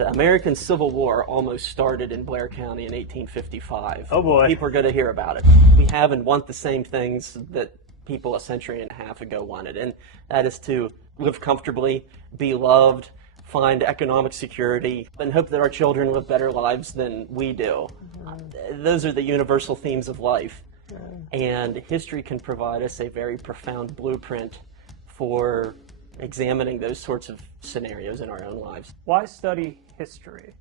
The American Civil War almost started in Blair County in 1855. Oh boy. People are going to hear about it. We have and want the same things that people a century and a half ago wanted, and that is to live comfortably, be loved, find economic security, and hope that our children live better lives than we do. Those are the universal themes of life. And history can provide us a very profound blueprint for examining those sorts of scenarios in our own lives. Why study history?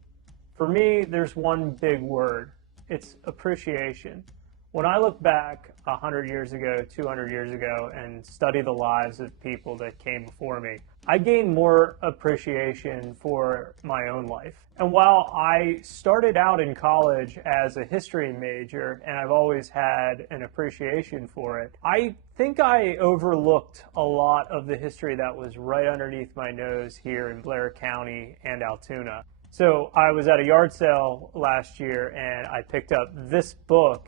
For me, there's one big word. It's appreciation. When I look back 100 years ago, 200 years ago, and study the lives of people that came before me, I gain more appreciation for my own life. And while I started out in college as a history major, and I've always had an appreciation for it, I think I overlooked a lot of the history that was right underneath my nose here in Blair County and Altoona. So I was at a yard sale last year, and I picked up this book,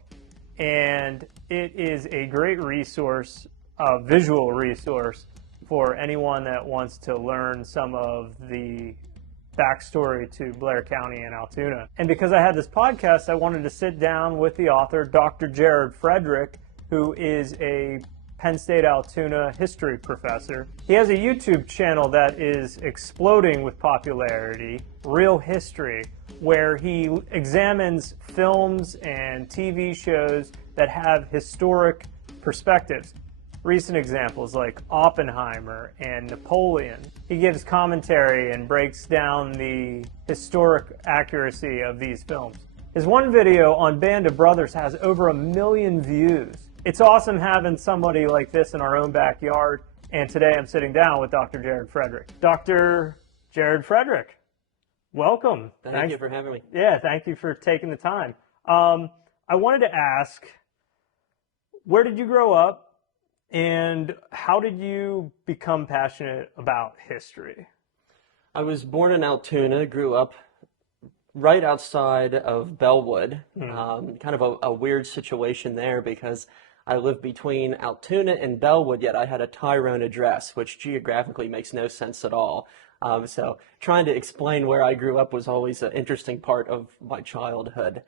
and it is a great resource, a visual resource, for anyone that wants to learn some of the backstory to Blair County and Altoona. And because I had this podcast, I wanted to sit down with the author, Dr. Jared Frederick, who is a Penn State Altoona history professor. He has a YouTube channel that is exploding with popularity, Real History, where he examines films and TV shows that have historic perspectives. Recent examples like Oppenheimer and Napoleon. He gives commentary and breaks down the historic accuracy of these films. His one video on Band of Brothers has over 1 million views. It's awesome having somebody like this in our own backyard, and today I'm sitting down with Dr. Jared Frederick. Dr. Jared Frederick, welcome. Thank you for having me. Yeah, thank you for taking the time. I wanted to ask, where did you grow up? And how did you become passionate about history? I was born in Altoona, grew up right outside of Bellwood. Kind of a weird situation there because I lived between Altoona and Bellwood, yet I had a Tyrone address, which geographically makes no sense at all. So trying to explain where I grew up was always an interesting part of my childhood.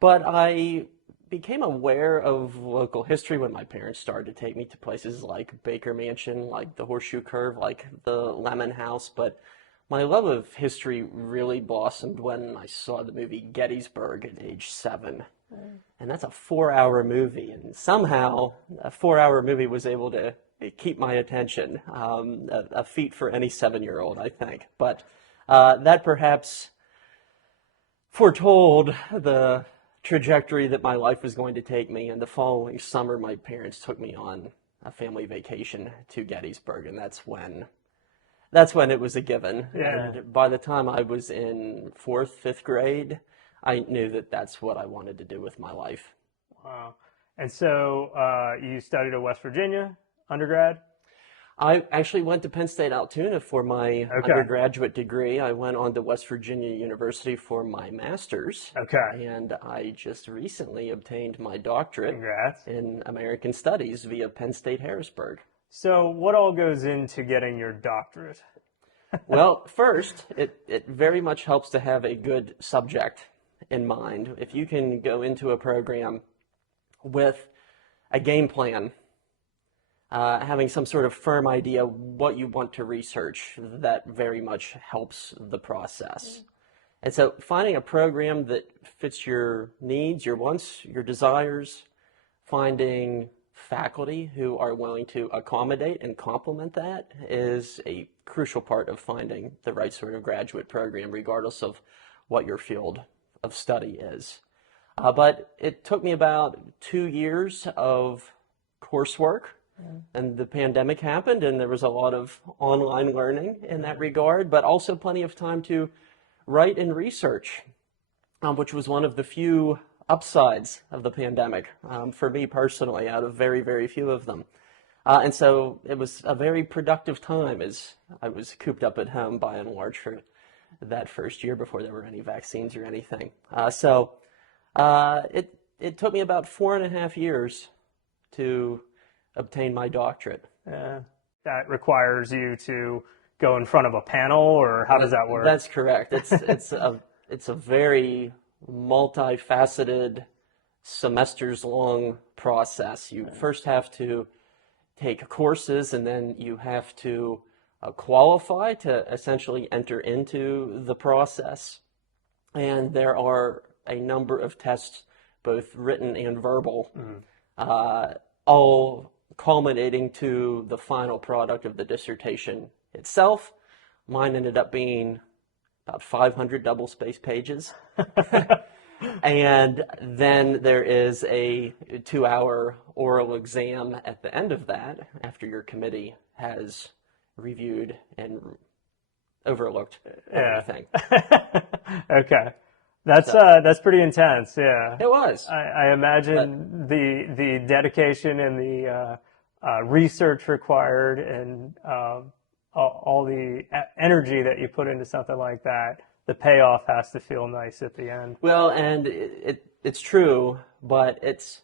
But I became aware of local history when my parents started to take me to places like Baker Mansion, like the Horseshoe Curve, like the Lemon House. But my love of history really blossomed when I saw the movie Gettysburg at age 7. And that's a 4-hour movie. And somehow a 4-hour movie was able to keep my attention, a feat for any 7-year-old, I think. But that perhaps foretold the trajectory that my life was going to take me. And the following summer, my parents took me on a family vacation to Gettysburg, and that's when it was a given. Yeah. And by the time I was in 4th, 5th grade, I knew that that's what I wanted to do with my life. Wow. And so you studied at West Virginia, undergrad? I actually went to Penn State Altoona for my undergraduate degree. I went on to West Virginia University for my master's. Okay. And I just recently obtained my doctorate Congrats. in American Studies via Penn State Harrisburg. So what all goes into getting your doctorate? Well, first, it very much helps to have a good subject in mind. If you can go into a program with a game plan, having some sort of firm idea what you want to research, that very much helps the process. And so finding a program that fits your needs, your wants, your desires, finding faculty who are willing to accommodate and complement that is a crucial part of finding the right sort of graduate program, regardless of what your field of study is. But it took me about 2 years of coursework, and the pandemic happened, and there was a lot of online learning in that regard, but also plenty of time to write and research, which was one of the few upsides of the pandemic for me personally, out of very, very few of them. And so it was a very productive time as I was cooped up at home by and large for that first year before there were any vaccines or anything. So it took me about 4.5 years to obtain my doctorate. That requires you to go in front of a panel, or how does that work? That's correct. It's a very multifaceted, semesters long process. You first have to take courses, and then you have to qualify to essentially enter into the process. And there are a number of tests, both written and verbal, all culminating to the final product of the dissertation itself. Mine ended up being about 500 double-spaced pages. And then there is a 2-hour oral exam at the end of that, after your committee has reviewed and overlooked everything. Okay. That's pretty intense, yeah. It was. I imagine the dedication and the research required and all the energy that you put into something like that, the payoff has to feel nice at the end. Well, and it's true, but it's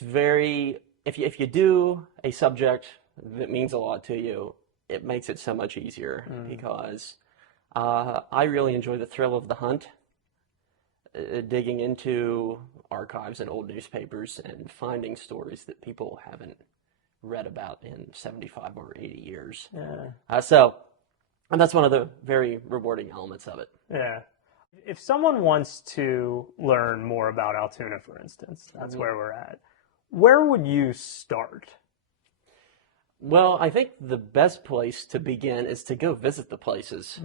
very, if you do a subject that means a lot to you, it makes it so much easier because I really enjoy the thrill of the hunt, digging into archives and old newspapers and finding stories that people haven't read about in 75 or 80 years. Yeah. And that's one of the very rewarding elements of it. Yeah. If someone wants to learn more about Altoona, for instance, that's where we're at, where would you start? Well, I think the best place to begin is to go visit the places.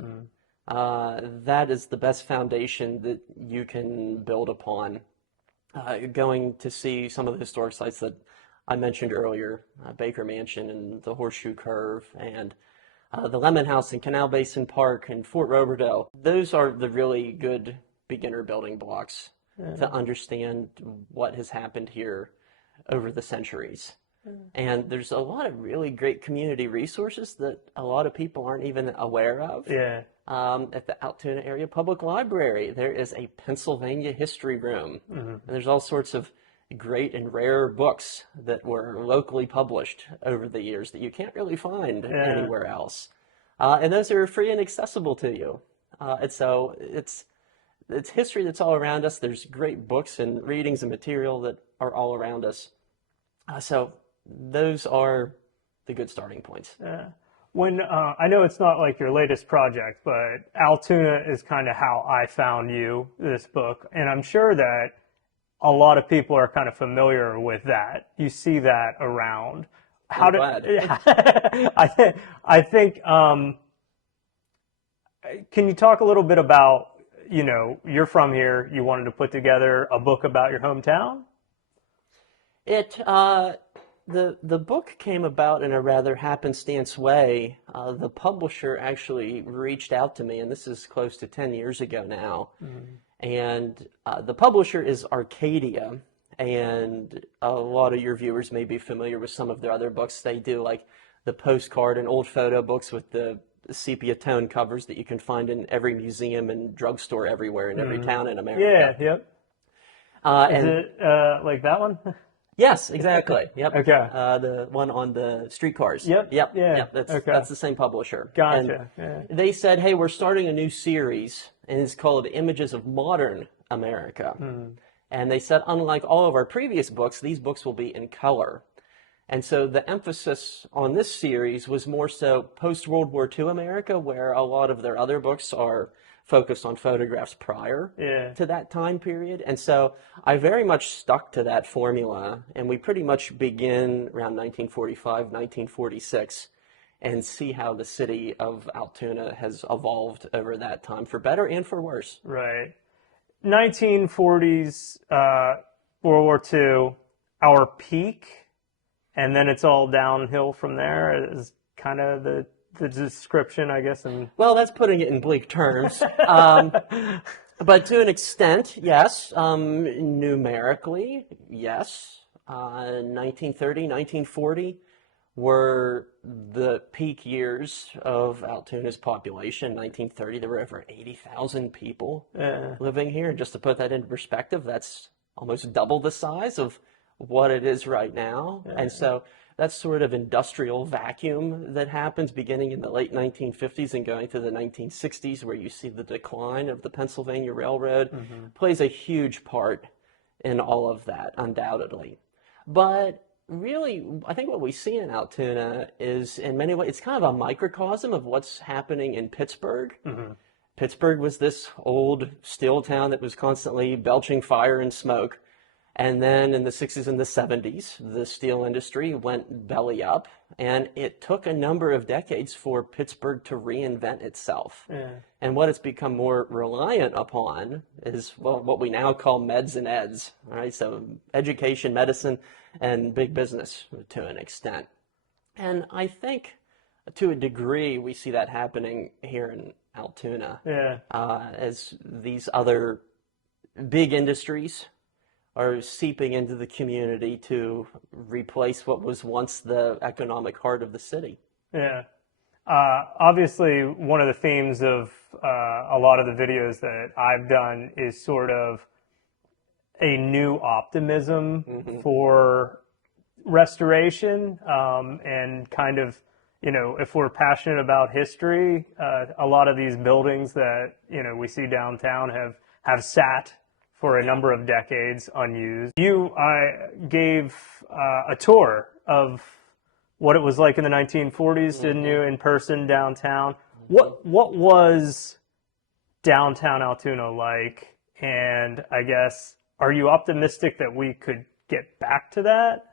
That is the best foundation that you can build upon. Going to see some of the historic sites that I mentioned earlier, Baker Mansion and the Horseshoe Curve and the Lemon House and Canal Basin Park and Fort Roberdeau. Those are the really good beginner building blocks to understand what has happened here over the centuries. And there's a lot of really great community resources that a lot of people aren't even aware of. Yeah. At the Altoona Area Public Library, there is a Pennsylvania history room. And there's all sorts of great and rare books that were locally published over the years that you can't really find anywhere else. And those are free and accessible to you. And so it's history that's all around us. There's great books and readings and material that are all around us. So those are the good starting points. Yeah. When I know it's not like your latest project, but Altoona is kind of how I found you, this book, and I'm sure that a lot of people are kind of familiar with that. You see that around. I'm glad. I think. Can you talk a little bit about, you're from here. You wanted to put together a book about your hometown? The book came about in a rather happenstance way. The publisher actually reached out to me, and this is close to 10 years ago now. And the publisher is Arcadia, and a lot of your viewers may be familiar with some of their other books. They do like the postcard and old photo books with the sepia tone covers that you can find in every museum and drugstore everywhere in every town in America. Yeah, yep. Is it like that one? Yes, exactly. Yep. Okay. The one on the streetcars. Yep. Yep. Yeah. Yep. That's Okay. that's the same publisher. Gotcha. And they said, "Hey, we're starting a new series, and it's called Images of Modern America." And they said, unlike all of our previous books, these books will be in color. And so the emphasis on this series was more so post-World War II America, where a lot of their other books are focused on photographs prior to that time period. And so I very much stuck to that formula, and we pretty much begin around 1945, 1946, and see how the city of Altoona has evolved over that time, for better and for worse. Right. 1940s, World War II, our peak, and then it's all downhill from there is kind of the description, I guess. Well, that's putting it in bleak terms. But to an extent, yes. Numerically, yes. 1930, 1940 were the peak years of Altoona's population. 1930, there were over 80,000 people living here. And just to put that into perspective, that's almost double the size of what it is right now. And so that sort of industrial vacuum that happens beginning in the late 1950s and going through the 1960s, where you see the decline of the Pennsylvania Railroad, plays a huge part in all of that, undoubtedly. But really, I think what we see in Altoona is, in many ways, it's kind of a microcosm of what's happening in Pittsburgh. Pittsburgh was this old steel town that was constantly belching fire and smoke. And then in the 60s and the 70s, the steel industry went belly up, and it took a number of decades for Pittsburgh to reinvent itself. And what it's become more reliant upon is, well, what we now call meds and eds, right? So education, medicine, and big business to an extent. And I think to a degree we see that happening here in Altoona as these other big industries are seeping into the community to replace what was once the economic heart of the city. Obviously, one of the themes of a lot of the videos that I've done is sort of a new optimism for restoration, and kind of, you know, if we're passionate about history, a lot of these buildings that, you know, we see downtown have sat for a number of decades unused. I gave a tour of what it was like in the 1940s, didn't you, in person downtown? What was downtown Altoona like? And I guess, are you optimistic that we could get back to that?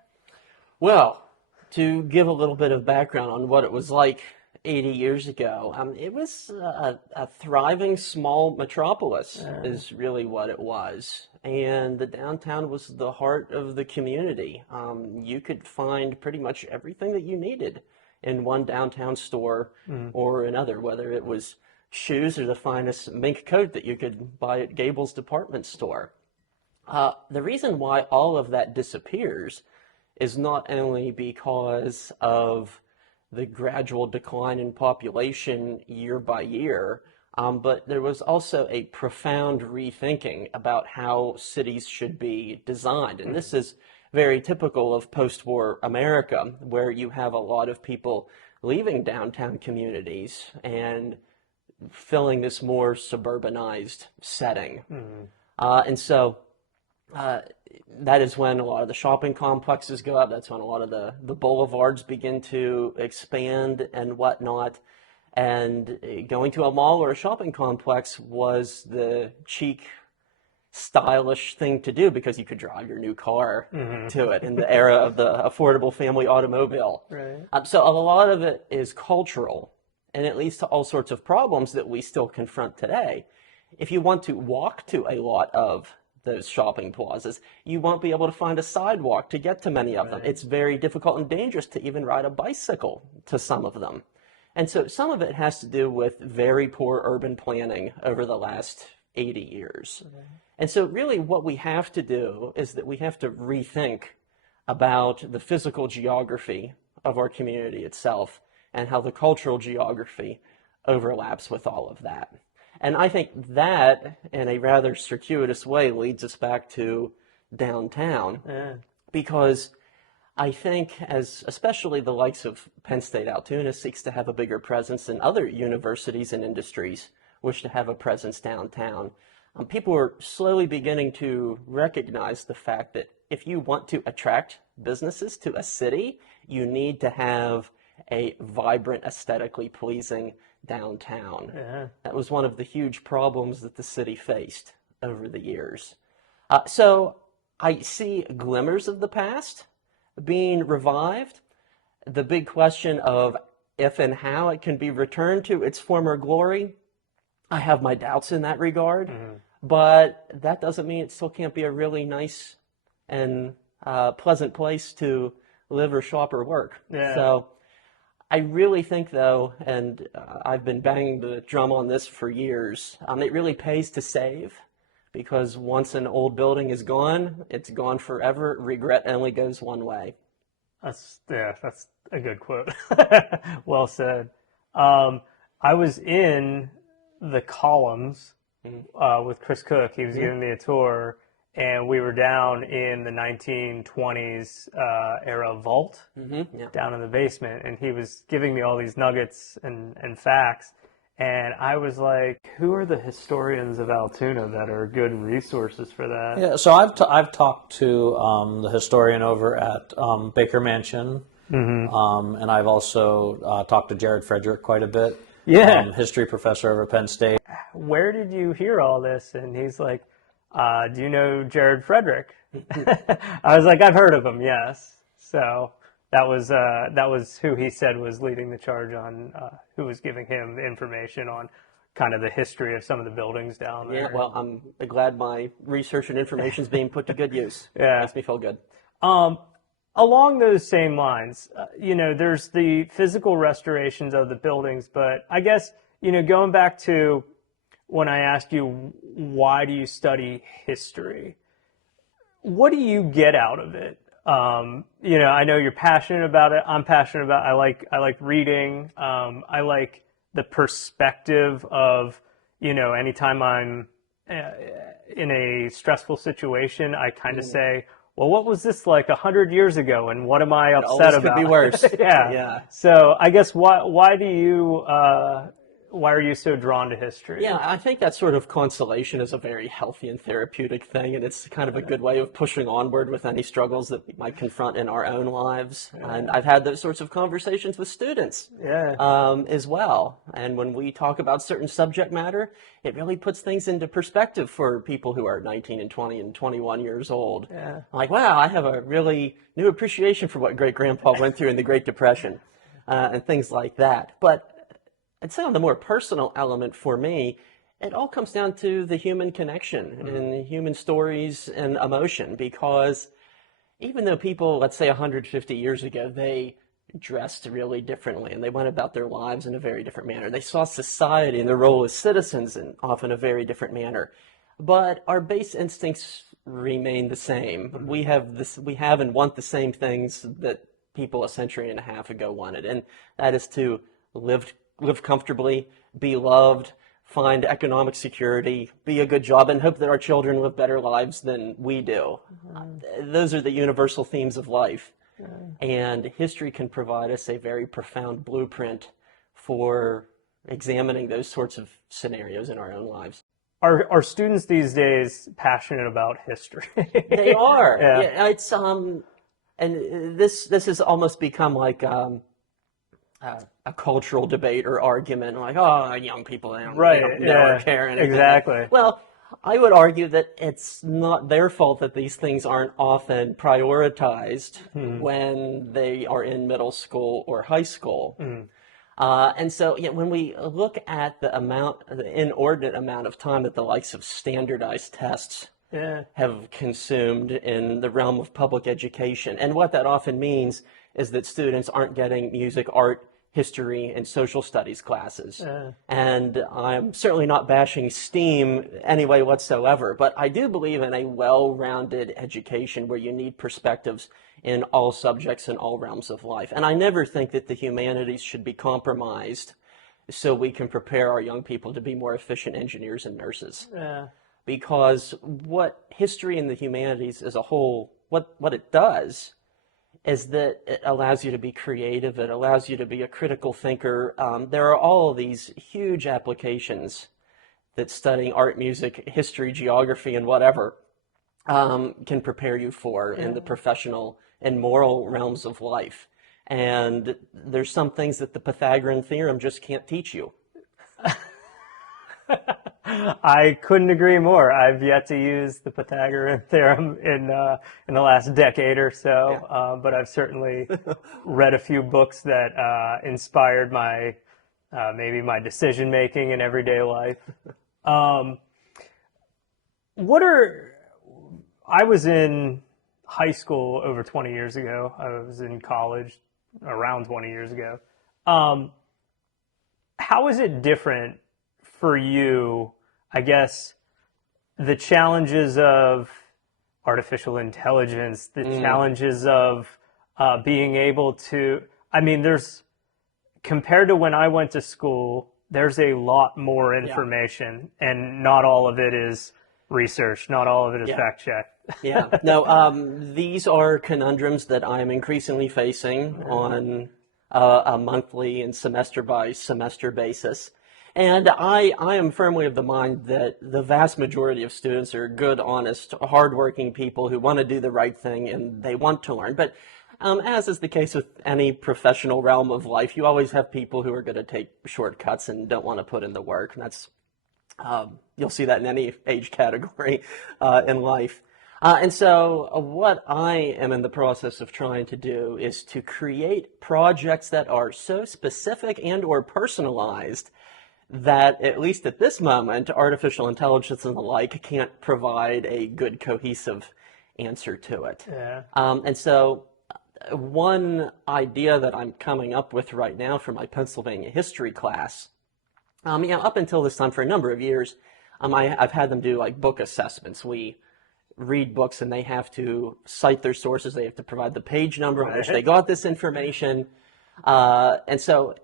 Well, to give a little bit of background on what it was like 80 years ago, it was a thriving small metropolis is really what it was. And the downtown was the heart of the community. You could find pretty much everything that you needed in one downtown store or another, whether it was shoes or the finest mink coat that you could buy at Gable's department store. The reason why all of that disappears is not only because of the gradual decline in population year by year, but there was also a profound rethinking about how cities should be designed. And this is very typical of post-war America, where you have a lot of people leaving downtown communities and filling this more suburbanized setting. And so that is when a lot of the shopping complexes go up. That's when a lot of the boulevards begin to expand and whatnot. And going to a mall or a shopping complex was the chic, stylish thing to do because you could drive your new car to it in the era of the affordable family automobile. So a lot of it is cultural, and it leads to all sorts of problems that we still confront today. If you want to walk to a lot of those shopping plazas, you won't be able to find a sidewalk to get to many of them. It's very difficult and dangerous to even ride a bicycle to some of them. And so some of it has to do with very poor urban planning over the last 80 years. And so really what we have to do is that we have to rethink about the physical geography of our community itself and how the cultural geography overlaps with all of that. And I think that, in a rather circuitous way, leads us back to downtown, because I think as especially the likes of Penn State Altoona seeks to have a bigger presence, and other universities and industries wish to have a presence downtown, people are slowly beginning to recognize the fact that if you want to attract businesses to a city, you need to have a vibrant, aesthetically pleasing downtown. That was one of the huge problems that the city faced over the years. So I see glimmers of the past being revived. The big question of if and how it can be returned to its former glory, I have my doubts in that regard, but that doesn't mean it still can't be a really nice and pleasant place to live or shop or work. So I really think, though, and I've been banging the drum on this for years, it really pays to save, because once an old building is gone, it's gone forever. Regret only goes one way. That's a good quote. Well said. I was in the columns with Chris Cook. He was giving me a tour, and we were down in the 1920s era vault down in the basement, and he was giving me all these nuggets and facts. And I was like, who are the historians of Altoona that are good resources for that? Yeah, so I've talked to the historian over at Baker Mansion, and I've also talked to Jared Frederick quite a bit. Yeah. History professor over at Penn State. Where did you hear all this? And he's like, do you know Jared Frederick? I was like, I've heard of him, yes. So that was who he said was leading the charge on, who was giving him information on kind of the history of some of the buildings down there. Yeah, well, I'm glad my research and information is being put to good use. Yeah. Makes me feel good. Along those same lines, there's the physical restorations of the buildings, but I guess, going back to when I asked you, why do you study history? What do you get out of it? I know you're passionate about it. I'm passionate about it. I like reading. I like the perspective of, anytime I'm in a stressful situation, I kind of say, well, what was this like 100 years ago, and what am I upset about? It could be worse. Yeah. So I guess why are you so drawn to history? Yeah, I think that sort of consolation is a very healthy and therapeutic thing, and it's kind of a good way of pushing onward with any struggles that we might confront in our own lives. And I've had those sorts of conversations with students as well. And when we talk about certain subject matter, it really puts things into perspective for people who are 19 and 20 and 21 years old. Yeah. Like, wow, I have a really new appreciation for what great-grandpa went through in the Great Depression and things like that. But I'd say on the more personal element for me, it all comes down to the human connection and human stories and emotion, because even though people, let's say 150 years ago, they dressed really differently and they went about their lives in a very different manner. They saw society and their role as citizens in often a very different manner. But our base instincts remain the same. We have and want the same things that people a century and a half ago wanted, and that is to live comfortably, be loved, find economic security, be a good job, and hope that our children live better lives than we do. Those are the universal themes of life. And history can provide us a very profound blueprint for examining those sorts of scenarios in our own lives. Are students these days passionate about history? They are. Yeah. It's and this has almost become like a cultural debate or argument, like, oh, young people, they don't know or care anything. Exactly. Well, I would argue that it's not their fault that these things aren't often prioritized when they are in middle school or high school. And so when we look at the inordinate amount of time that the likes of standardized tests have consumed in the realm of public education, and what that often means is that students aren't getting music, art, history, and social studies classes. And I'm certainly not bashing STEAM any way whatsoever, but I do believe in a well-rounded education where you need perspectives in all subjects and all realms of life. And I never think that the humanities should be compromised so we can prepare our young people to be more efficient engineers and nurses. Because what history and the humanities as a whole, what it does is that it allows you to be creative, it allows you to be a critical thinker. There are all of these huge applications that studying art, music, history, geography, and whatever can prepare you for in the professional and moral realms of life. And there's some things that the Pythagorean theorem just can't teach you. I couldn't agree more. I've yet to use the Pythagorean theorem in the last decade or so, but I've certainly read a few books that inspired my maybe my decision making in everyday life. I was in high school over 20 years ago. I was in college around 20 years ago. How is it different for you, I guess, the challenges of artificial intelligence, the challenges of being able to, compared to when I went to school, there's a lot more information, and not all of it is research. Not all of it is Yeah. fact check. Yeah. No, these are conundrums that I'm increasingly facing on a monthly and semester by semester basis. And I am firmly of the mind that the vast majority of students are good, honest, hardworking people who want to do the right thing and they want to learn. But as is the case with any professional realm of life, you always have people who are going to take shortcuts and don't want to put in the work. And that's you'll see that in any age category in life. And so what I am in the process of trying to do is to create projects that are so specific and or personalized that, at least at this moment, artificial intelligence and the like can't provide a good cohesive answer to it. Yeah. And so one idea that I'm coming up with right now for my Pennsylvania history class, up until this time for a number of years, I've had them do like book assessments. We read books and they have to cite their sources. They have to provide the page number on which they got this information. And so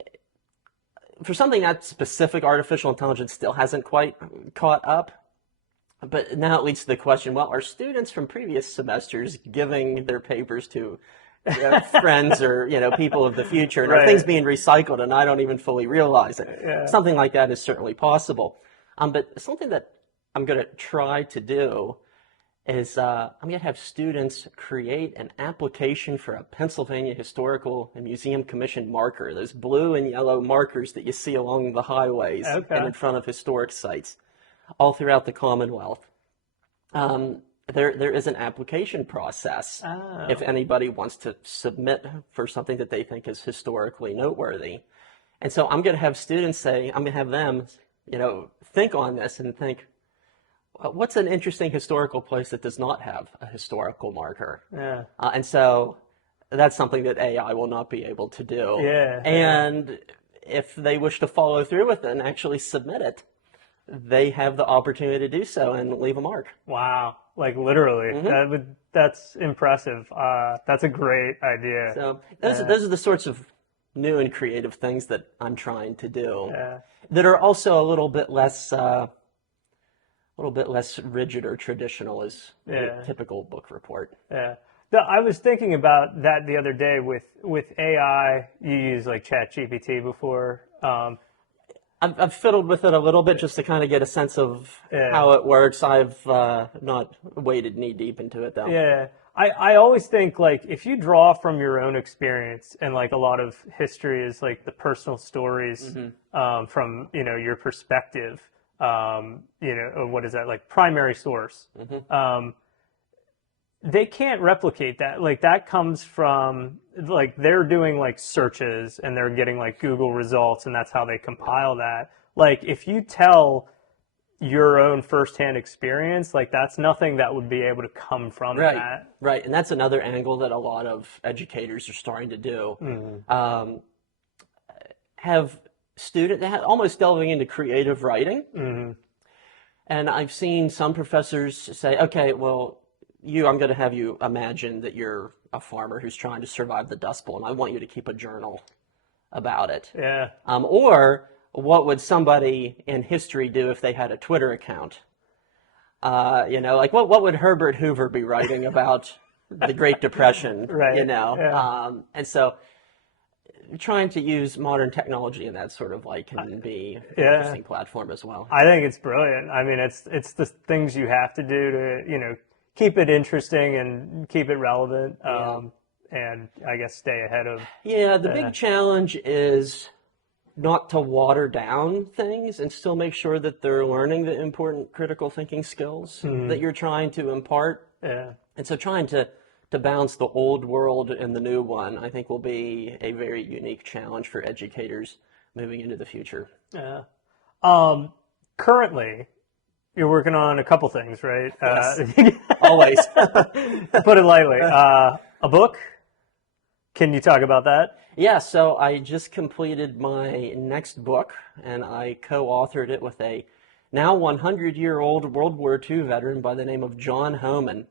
for something that specific, artificial intelligence still hasn't quite caught up. But now it leads to the question, well, are students from previous semesters giving their papers to friends or people of the future, and are things being recycled and I don't even fully realize it? Yeah. Something like that is certainly possible. But something that I'm going to try to do is I'm going to have students create an application for a Pennsylvania Historical and Museum Commission marker, those blue and yellow markers that you see along the highways and in front of historic sites all throughout the Commonwealth. There is an application process if anybody wants to submit for something that they think is historically noteworthy. And so I'm going to have students I'm going to have them, think on this and think, what's an interesting historical place that does not have a historical marker? Yeah. And so that's something that AI will not be able to do. Yeah. And if they wish to follow through with it and actually submit it, they have the opportunity to do so and leave a mark. Wow. Like literally. Mm-hmm. That's impressive. That's a great idea. So those are the sorts of new and creative things that I'm trying to do that are also a little bit less rigid or traditional as a typical book report. Yeah. No, I was thinking about that the other day with AI. You use like ChatGPT before. I've fiddled with it a little bit just to kind of get a sense of how it works. I've not waded knee deep into it though. Yeah. I always think like if you draw from your own experience, and like a lot of history is like the personal stories from your perspective. What is that, like primary source? They can't replicate that. Like that comes from like they're doing like searches and they're getting like Google results, and that's how they compile that. Like if you tell your own firsthand experience, like that's nothing that would be able to come from that. Right, and that's another angle that a lot of educators are starting to do. Have students almost delving into creative writing. And I've seen some professors say, okay, well, I'm going to have you imagine that you're a farmer who's trying to survive the Dust Bowl, and I want you to keep a journal about it. Yeah. Or what would somebody in history do if they had a Twitter account? Like what would Herbert Hoover be writing about the Great Depression? Right. And so trying to use modern technology in that sort of light can be an interesting platform as well. I think it's brilliant. I mean, it's the things you have to do to, keep it interesting and keep it relevant, and I guess stay ahead of. Yeah, the big challenge is not to water down things and still make sure that they're learning the important critical thinking skills that you're trying to impart. Yeah. And so trying to balance the old world and the new one, I think will be a very unique challenge for educators moving into the future. Yeah. Currently, you're working on a couple things, right? Yes. Always. To put it lightly. A book? Can you talk about that? Yeah, so I just completed my next book, and I co-authored it with a now 100-year-old World War II veteran by the name of John Homan,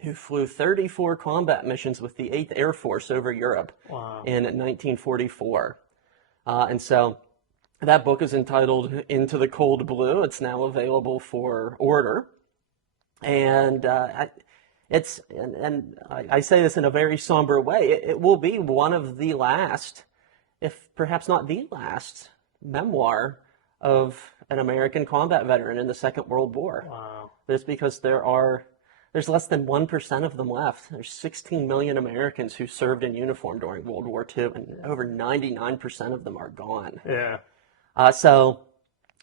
who flew 34 combat missions with the 8th Air Force over Europe in 1944. And so that book is entitled Into the Cold Blue. It's now available for order. And I say this in a very somber way. It will be one of the last, if perhaps not the last, memoir of an American combat veteran in the Second World War. Wow. That's because there's less than 1% of them left. There's 16 million Americans who served in uniform during World War II, and over 99% of them are gone. Yeah. So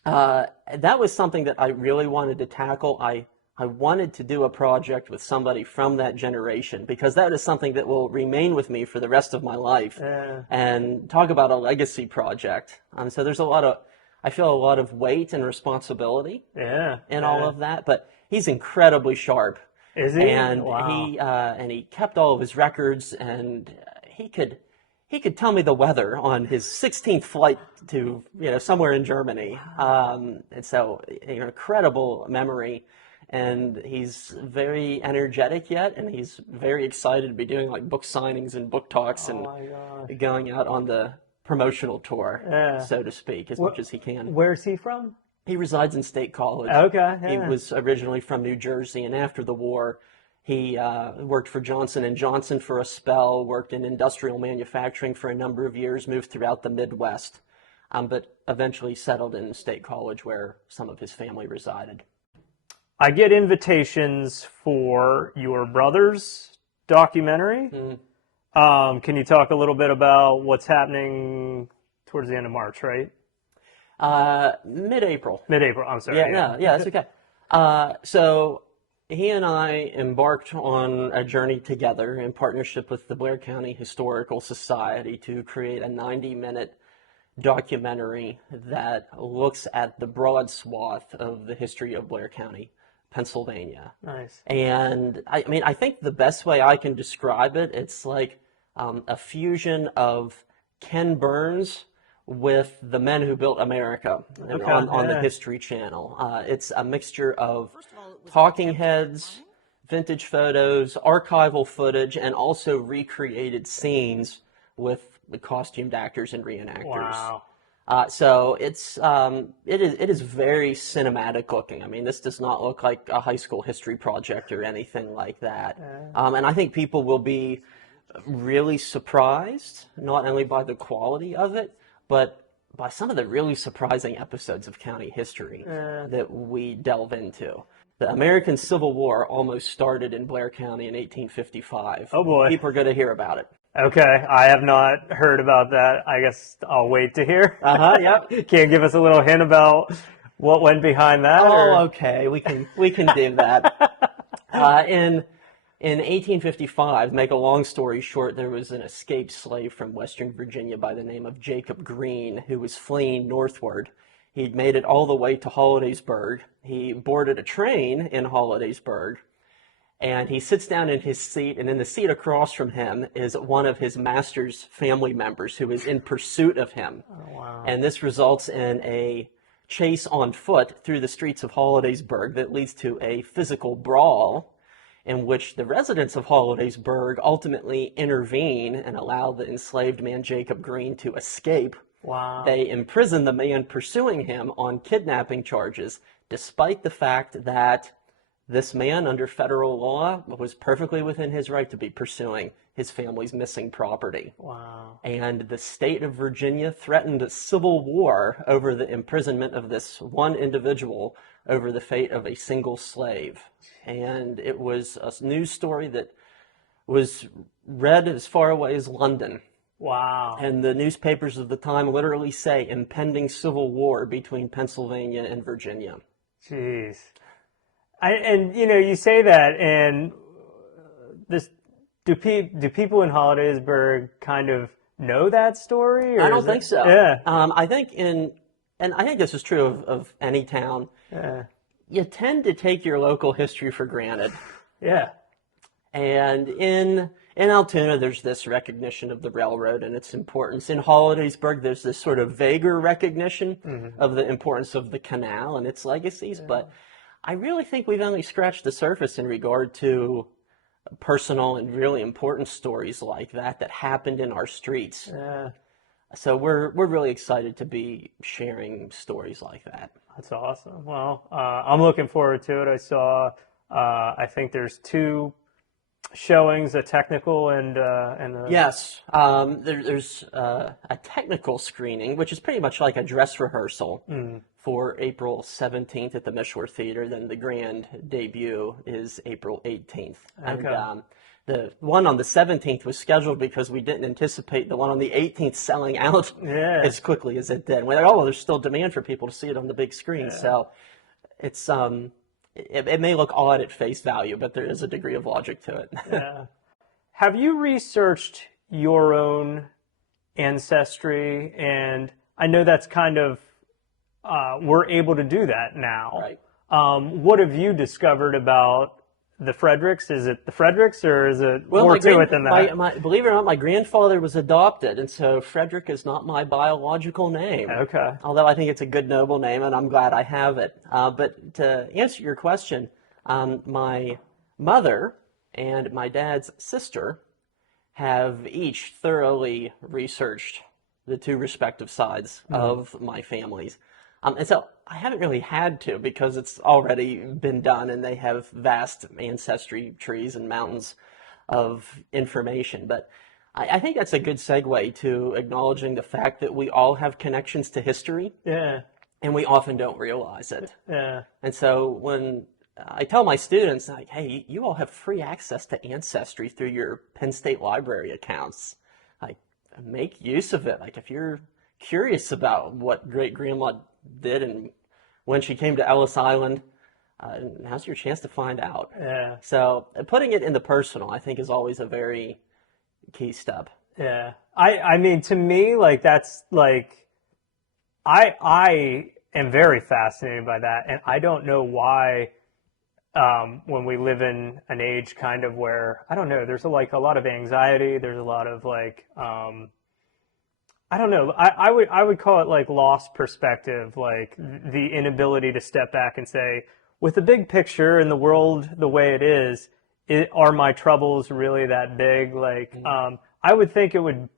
that was something that I really wanted to tackle. I wanted to do a project with somebody from that generation, because that is something that will remain with me for the rest of my life. Yeah. And talk about a legacy project. So there's I feel a lot of weight and responsibility in all of that, but he's incredibly sharp. Is he? And Wow. he kept all of his records, and he could tell me the weather on his 16th flight to somewhere in Germany. And so incredible memory, and he's very energetic yet, and he's very excited to be doing like book signings and book talks and my gosh. going out on the promotional tour, so to speak, as much as he can. Where's he from? He resides in State College. Okay. He Yeah. was originally from New Jersey, and after the war, he worked for Johnson & Johnson for a spell, worked in industrial manufacturing for a number of years, moved throughout the Midwest, but eventually settled in State College where some of his family resided. I get invitations for your brother's documentary. Can you talk a little bit about what's happening towards the end of March, right? Mid-April. Mid-April, I'm sorry. Yeah, that's okay. So he and I embarked on a journey together in partnership with the Blair County Historical Society to create a 90-minute documentary that looks at the broad swath of the history of Blair County, Pennsylvania. Nice. And I think the best way I can describe it, it's like a fusion of Ken Burns with the men who built America on the History Channel. It's a mixture of talking heads, vintage photos, archival footage, and also recreated scenes with the costumed actors and reenactors. Wow. So it is very cinematic looking. I mean, this does not look like a high school history project or anything like that. And I think people will be really surprised, not only by the quality of it, but by some of the really surprising episodes of county history that we delve into. The American Civil War almost started in Blair County in 1855. Oh boy. People are going to hear about it. Okay, I have not heard about that. I guess I'll wait to hear. Yep. Can you give us a little hint about what went behind that? Oh, okay, we can do that. In 1855, make a long story short, there was an escaped slave from Western Virginia by the name of Jacob Green who was fleeing northward. He'd made it all the way to Holidaysburg. He boarded a train in Holidaysburg, and he sits down in his seat, and in the seat across from him is one of his master's family members who is in pursuit of him. Oh, wow. And this results in a chase on foot through the streets of Holidaysburg that leads to a physical brawl in which the residents of Holidaysburg ultimately intervene and allow the enslaved man Jacob Green to escape. Wow. They imprison the man pursuing him on kidnapping charges, despite the fact that this man, under federal law, was perfectly within his right to be pursuing his family's missing property. Wow. And the state of Virginia threatened a civil war over the imprisonment of this one individual over the fate of a single slave. And it was a news story that was read as far away as London. Wow. And the newspapers of the time literally say impending civil war between Pennsylvania and Virginia. Jeez. And you say that, and do people in Holidaysburg kind of know that story? Or I don't think so. Yeah. I think and I think this is true of any town. Yeah. You tend to take your local history for granted. Yeah. And in Altoona, there's this recognition of the railroad and its importance. In Holidaysburg, there's this sort of vaguer recognition of the importance of the canal and its legacies. Yeah. But I really think we've only scratched the surface in regard to personal and really important stories like that happened in our streets. Yeah. So we're really excited to be sharing stories like that. That's awesome. Well, I'm looking forward to it. I saw I think there's 2 showings, a technical and a... Yes, there's a technical screening, which is pretty much like a dress rehearsal for April 17th at the Mishler Theater. Then the grand debut is April 18th. Okay. And the one on the 17th was scheduled because we didn't anticipate the one on the 18th selling out as quickly as it did. We're like, oh, well, there's still demand for people to see it on the big screen. So it's it may look odd at face value, but there is a degree of logic to it. Yeah. Have you researched your own ancestry? And I know that's kind of, we're able to do that now. Right. What have you discovered about the Fredericks? Is it the Fredericks, or is it more to it than that? Believe it or not, my grandfather was adopted, and so Frederick is not my biological name. Okay. Although I think it's a good, noble name, and I'm glad I have it. But to answer your question, my mother and my dad's sister have each thoroughly researched the 2 respective sides of my families. And so I haven't really had to, because it's already been done, and they have vast ancestry trees and mountains of information. But I think that's a good segue to acknowledging the fact that we all have connections to history. Yeah. And we often don't realize it. Yeah. And so when I tell my students, like, hey, you all have free access to Ancestry through your Penn State Library accounts. Like, make use of it. Like, if you're curious about what great-grandma did and when she came to Ellis Island, now's your chance to find out. Yeah. So putting it in the personal, I think, is always a very key step. Yeah. I mean, to me, like, that's like, I am very fascinated by that, and I don't know why, when we live in an age kind of where, I don't know, there's like a lot of anxiety, there's a lot of like, I don't know, I would call it like lost perspective, like the inability to step back and say, with the big picture and the world the way it is, are my troubles really that big? Like, I would think it would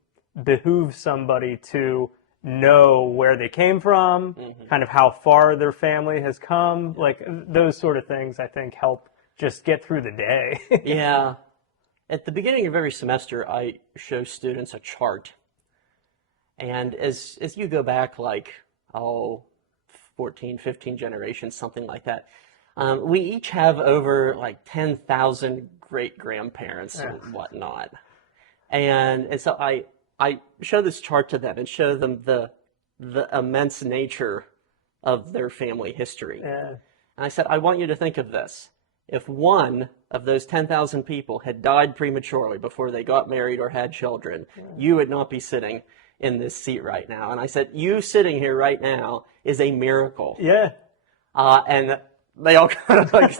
behoove somebody to know where they came from, kind of how far their family has come, like those sort of things I think help just get through the day. Yeah. At the beginning of every semester, I show students a chart. And as you go back like, 14, 15 generations, something like that, we each have over like 10,000 great-grandparents and whatnot. And so I show this chart to them and show them the immense nature of their family history. Yeah. And I said, I want you to think of this. If one of those 10,000 people had died prematurely before they got married or had children, you would not be sitting in this seat right now. And I said, you sitting here right now is a miracle. Yeah. And they all kind of like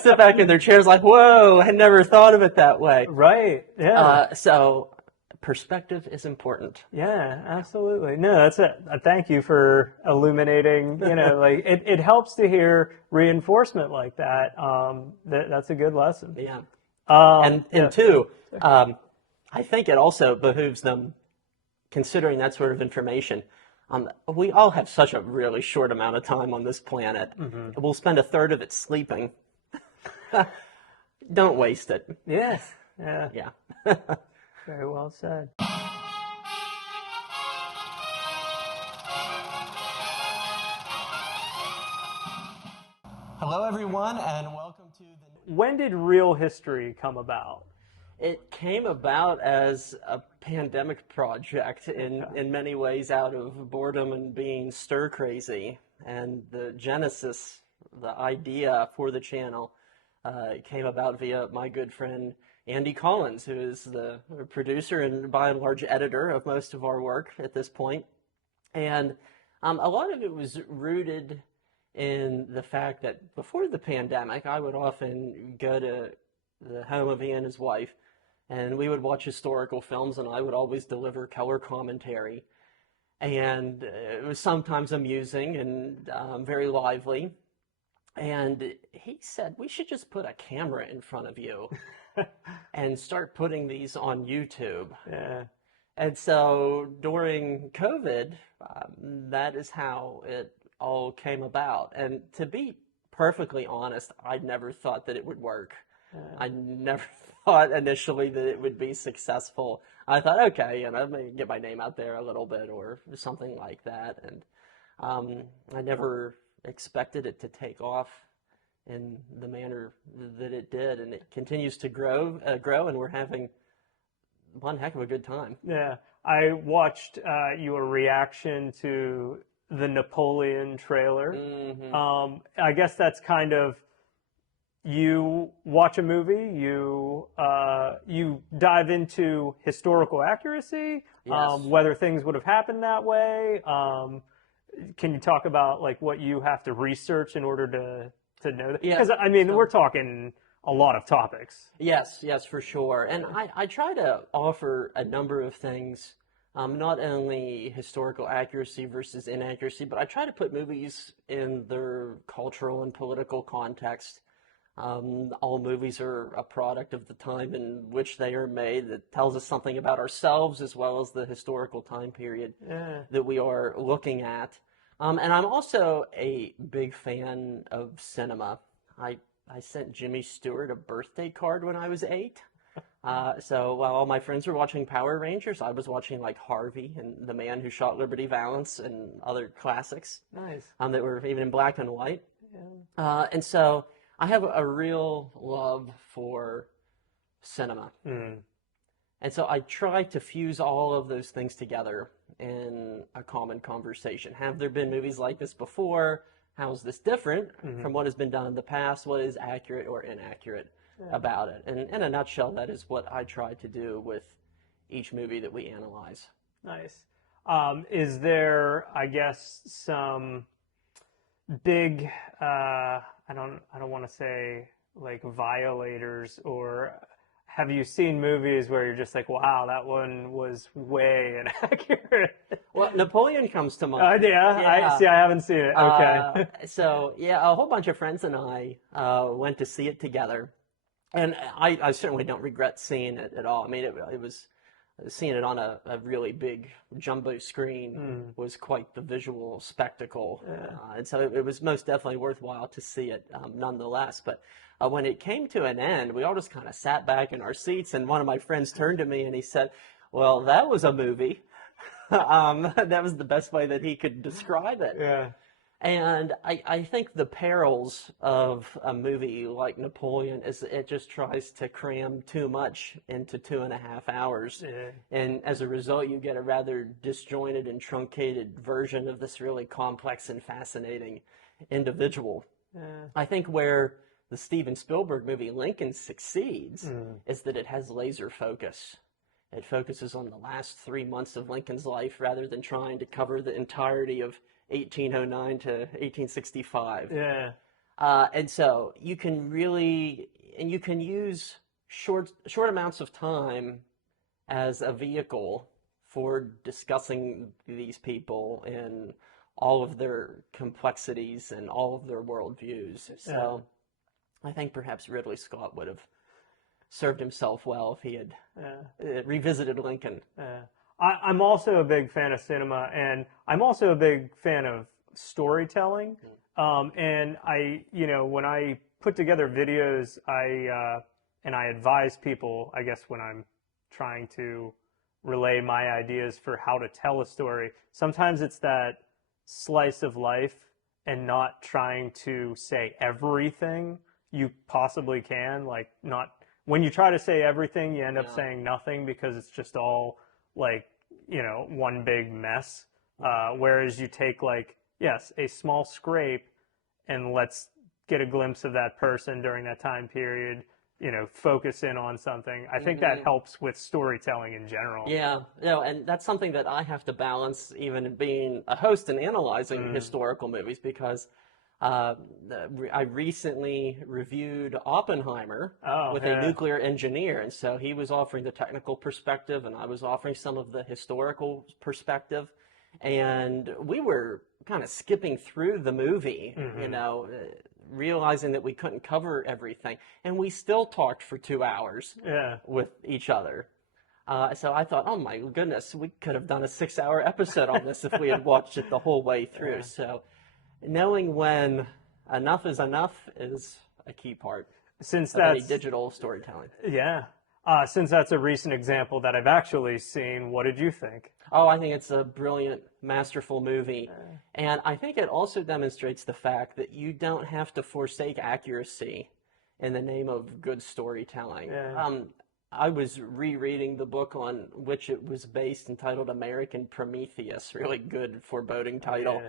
sit back in their chairs like, whoa, I never thought of it that way. Right. Yeah. So perspective is important. Yeah, absolutely. No, that's it. Thank you for illuminating, like it helps to hear reinforcement like that. That's a good lesson. Yeah. And two, I think it also behooves them, considering that sort of information. We all have such a really short amount of time on this planet. We'll spend a third of it sleeping. Don't waste it. Yes. Yeah. Yeah. Very well said. Hello, everyone, and welcome to the... When did real history come about? It came about as a pandemic project in many ways out of boredom and being stir crazy. And the genesis, the idea for the channel came about via my good friend Andy Collins, who is the producer and by and large editor of most of our work at this point. And a lot of it was rooted in the fact that before the pandemic, I would often go to the home of he and his wife, and we would watch historical films, and I would always deliver color commentary. And it was sometimes amusing and very lively. And he said, we should just put a camera in front of you and start putting these on YouTube. Yeah. And so during COVID, that is how it all came about. And to be perfectly honest, I never thought that it would work. I never thought initially that it would be successful. I thought, okay, maybe get my name out there a little bit or something like that. And I never expected it to take off in the manner that it did. And it continues to grow, and we're having one heck of a good time. Yeah. I watched your reaction to the Napoleon trailer. I guess that's kind of, you watch a movie, you dive into historical accuracy, Yes. whether things would have happened that way. Can you talk about like what you have to research in order to know that? Yeah. Because I mean, we're talking a lot of topics. Yes, for sure. And I try to offer a number of things, not only historical accuracy versus inaccuracy, but I try to put movies in their cultural and political context. All movies are a product of the time in which they are made that tells us something about ourselves as well as the historical time period that we are looking at. And I'm also a big fan of cinema. I sent Jimmy Stewart a birthday card when I was 8. So while all my friends were watching Power Rangers, I was watching like Harvey and The Man Who Shot Liberty Valance and other classics. Nice. That were even in black and white. And so I have a real love for cinema. And so I try to fuse all of those things together in a common conversation. Have there been movies like this before? How is this different from what has been done in the past? What is accurate or inaccurate about it? And in a nutshell, that is what I try to do with each movie that we analyze. Nice. Is there, I guess, some big, I don't want to say like violators, or have you seen movies where you're just like, wow, that one was way inaccurate? Well, Napoleon comes to mind. Yeah. I haven't seen it. Okay. So, yeah, a whole bunch of friends and I went to see it together. And I certainly don't regret seeing it at all. I mean, it was, seeing it on a really big jumbo screen was quite the visual spectacle. And so it was most definitely worthwhile to see it nonetheless. But when it came to an end, we all just kind of sat back in our seats, and one of my friends turned to me and he said, well, that was a movie. That was the best way that he could describe it. Yeah. And I think the perils of a movie like Napoleon is it just tries to cram too much into 2.5 hours. And as a result, you get a rather disjointed and truncated version of this really complex and fascinating individual. I think where the Steven Spielberg movie Lincoln succeeds is that it has laser focus. It focuses on the last 3 months of Lincoln's life rather than trying to cover the entirety of 1809 to 1865. Yeah. And so you can use short amounts of time as a vehicle for discussing these people and all of their complexities and all of their worldviews. So I think perhaps Ridley Scott would have served himself well if he had revisited Lincoln. I'm also a big fan of cinema, and I'm also a big fan of storytelling. And when I put together videos, I advise people, I guess, when I'm trying to relay my ideas for how to tell a story. Sometimes it's that slice of life and not trying to say everything you possibly can. Like, not when you try to say everything, you end up saying nothing because it's just all like, one big mess. Whereas you take a small scrape and let's get a glimpse of that person during that time period, focus in on something. I think that helps with storytelling in general. Yeah, and that's something that I have to balance even being a host and analyzing historical movies, because I recently reviewed Oppenheimer with a nuclear engineer, and so he was offering the technical perspective and I was offering some of the historical perspective, and we were kind of skipping through the movie, realizing that we couldn't cover everything, and we still talked for 2 hours with each other. So I thought, oh my goodness, we could have done a 6-hour episode on this if we had watched it the whole way through. So knowing when enough is enough is a key part Since of any that's digital storytelling. yeah, since that's a recent example that I've actually seen, what did you think? Oh, I think it's a brilliant, masterful movie. And I think it also demonstrates the fact that you don't have to forsake accuracy in the name of good storytelling. Yeah. I was rereading the book on which it was based, entitled American Prometheus, really good foreboding title.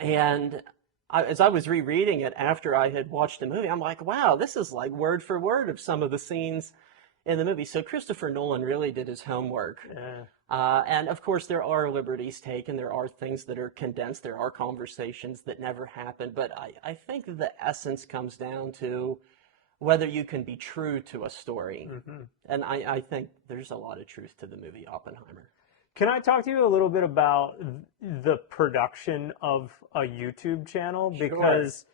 Yeah. And as I was rereading it after I had watched the movie, I'm like, wow, this is like word for word of some of the scenes in the movie. So Christopher Nolan really did his homework. Yeah. And of course, there are liberties taken. There are things that are condensed. There are conversations that never happen. But I think the essence comes down to whether you can be true to a story. And I think there's a lot of truth to the movie Oppenheimer. Can I talk to you a little bit about the production of a YouTube channel? Sure. Because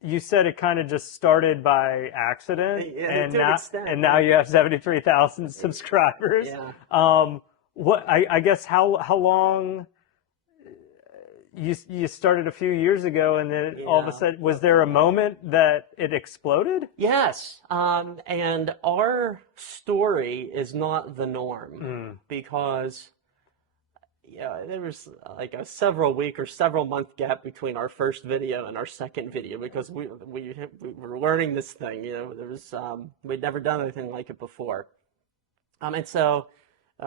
you said it kind of just started by accident, To an extent, and now you have 73,000 subscribers. Yeah. I guess how long you started a few years ago, and then all of a sudden, was there a moment that it exploded? Yes. And our story is not the norm because there was like a several week or several month gap between our first video and our second video because we were learning this thing. There was we'd never done anything like it before. And so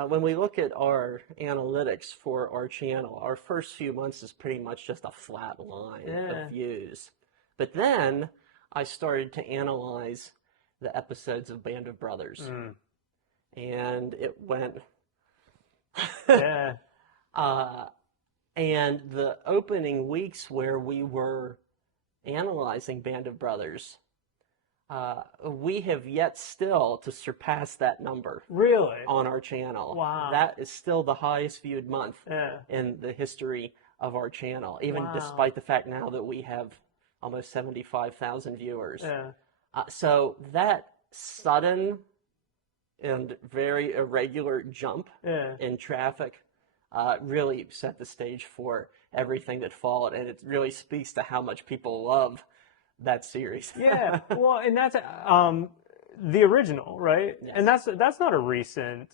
when we look at our analytics for our channel, our first few months is pretty much just a flat line of views. But then I started to analyze the episodes of Band of Brothers. And it went... Yeah. And the opening weeks where we were analyzing Band of Brothers, we have yet still to surpass that number. Really? On our channel. Wow. That is still the highest viewed month Yeah. in the history of our channel, even Wow. despite the fact now that we have almost 75,000 viewers. Yeah. So that sudden and very irregular jump Yeah. in traffic really set the stage for everything that followed, and it really speaks to how much people love that series. Yeah, well, and that's the original, right? Yes. And that's not a recent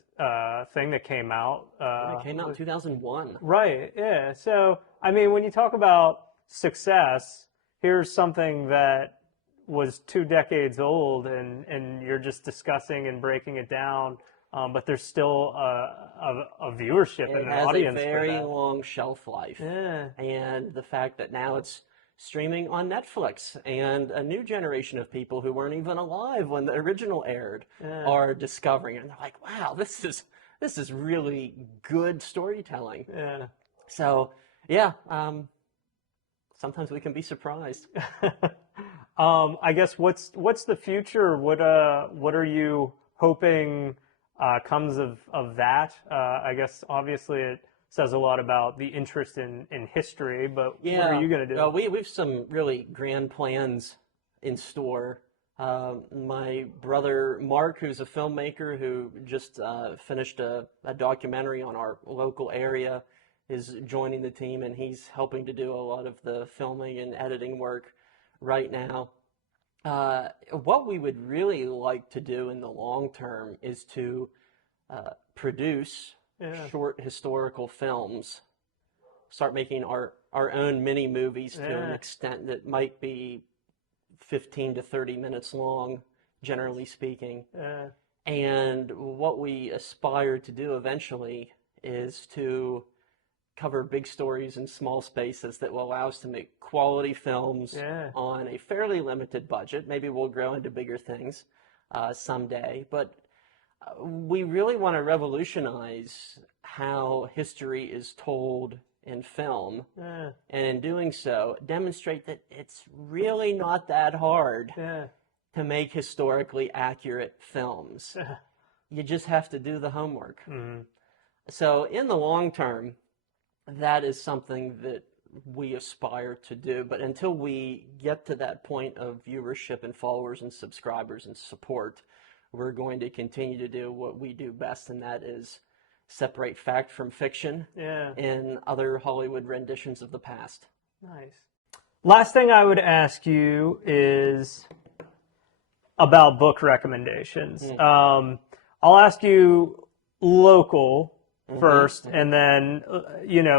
thing that came out. It came out in 2001. Right. Yeah. So I mean, when you talk about success, here's something that was 2 decades old, and you're just discussing and breaking it down. But there's still a viewership and an audience. It has a very long shelf life. Yeah. And the fact that now it's streaming on Netflix, and a new generation of people who weren't even alive when the original aired are discovering it. And they're like, wow, this is really good storytelling. Yeah. So, yeah, sometimes we can be surprised. I guess what's the future? What are you hoping comes of that? I guess obviously it says a lot about the interest in history, but what are you going to do? We've some really grand plans in store. My brother Mark, who's a filmmaker who just finished a documentary on our local area, is joining the team, and he's helping to do a lot of the filming and editing work right now. What we would really like to do in the long term is to produce short historical films, start making our own mini movies to an extent that might be 15 to 30 minutes long, generally speaking. And what we aspire to do eventually is to cover big stories in small spaces that will allow us to make quality films on a fairly limited budget. Maybe we'll grow into bigger things someday, but we really want to revolutionize how history is told in film, and in doing so, demonstrate that it's really not that hard to make historically accurate films. You just have to do the homework. So in the long term, that is something that we aspire to do. But until we get to that point of viewership and followers and subscribers and support, we're going to continue to do what we do best, and that is separate fact from fiction in other Hollywood renditions of the past. Nice. Last thing I would ask you is about book recommendations. I'll ask you local first, and then,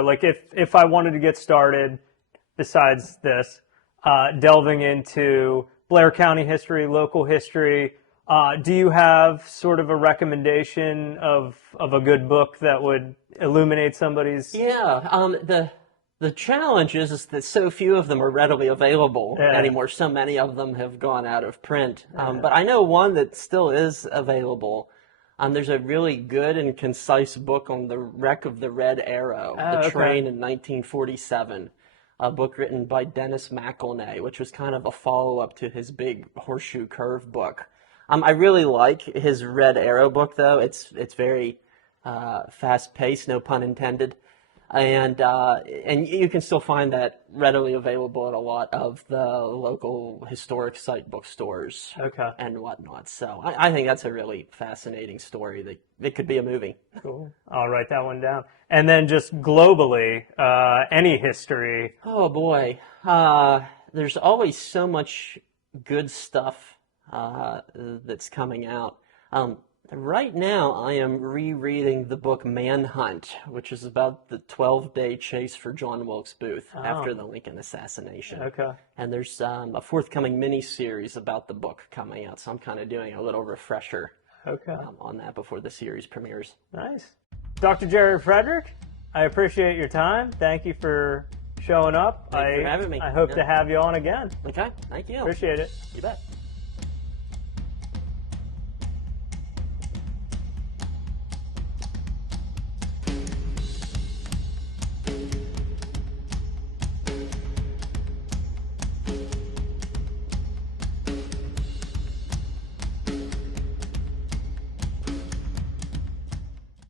like if I wanted to get started, besides this, delving into Blair County history, local history, do you have sort of a recommendation of a good book that would illuminate somebody's... Yeah, the challenge is that so few of them are readily available anymore. So many of them have gone out of print. But I know one that still is available. There's a really good and concise book on the wreck of the Red Arrow, the train in 1947, a book written by Dennis McElnay, which was kind of a follow-up to his big Horseshoe Curve book. I really like his Red Arrow book, though. It's very fast-paced, no pun intended. And you can still find that readily available at a lot of the local historic site bookstores and whatnot. So I think that's a really fascinating story that it could be a movie. Cool. I'll write that one down. And then just globally, any history. Oh boy, there's always so much good stuff that's coming out. Right now, I am rereading the book Manhunt, which is about the 12-day chase for John Wilkes Booth after the Lincoln assassination. And there's a forthcoming mini-series about the book coming out, so I'm kind of doing a little refresher on that before the series premieres. Nice. Dr. Jared Frederick, I appreciate your time. Thank you for showing up. Thanks for having me. I hope to have you on again. Okay, thank you. Appreciate it. You bet.